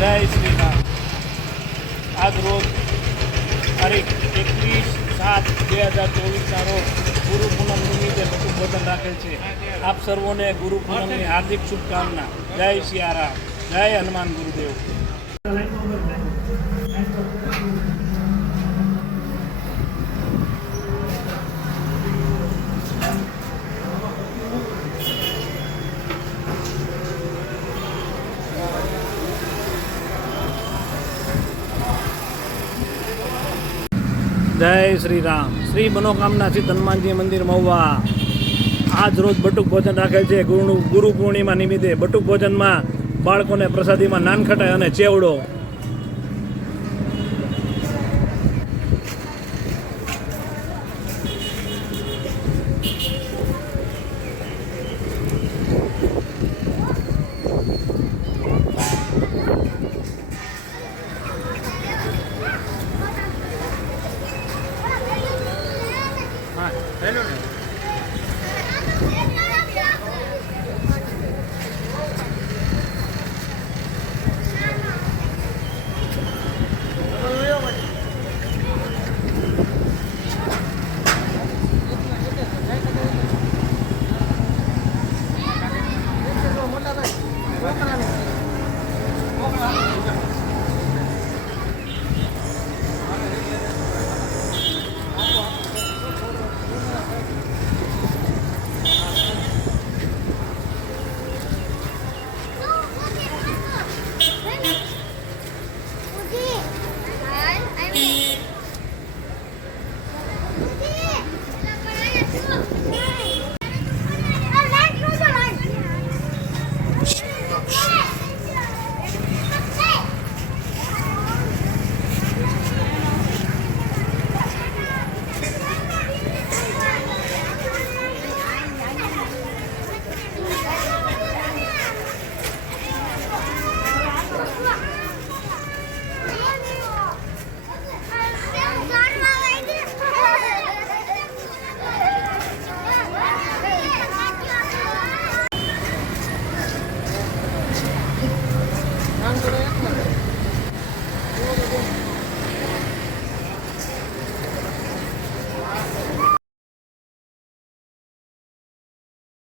જય શ્રી રામ. આજ રોજ તારીખ 21/7/2024 રોજ ગુરુ પૂનમ નિમિત્તે બટુક ભોજન રાખેલ છે. આપ સર્વોને ગુરુ પૂનમની હાર્દિક શુભકામના. જય સિયારામ, જય હનુમાન ગુરુદેવ. જય શ્રી રામ. શ્રી મનોકામના સિદ્ધ હનુમાનજી મંદિર મહુવા આજ રોજ બટુક ભોજન રાખેલ છે. ગુરુ પૂર્ણિમા નિમિત્તે બટુક ભોજનમાં બાળકોને પ્રસાદીમાં નાનખટાઈ અને ચેવડો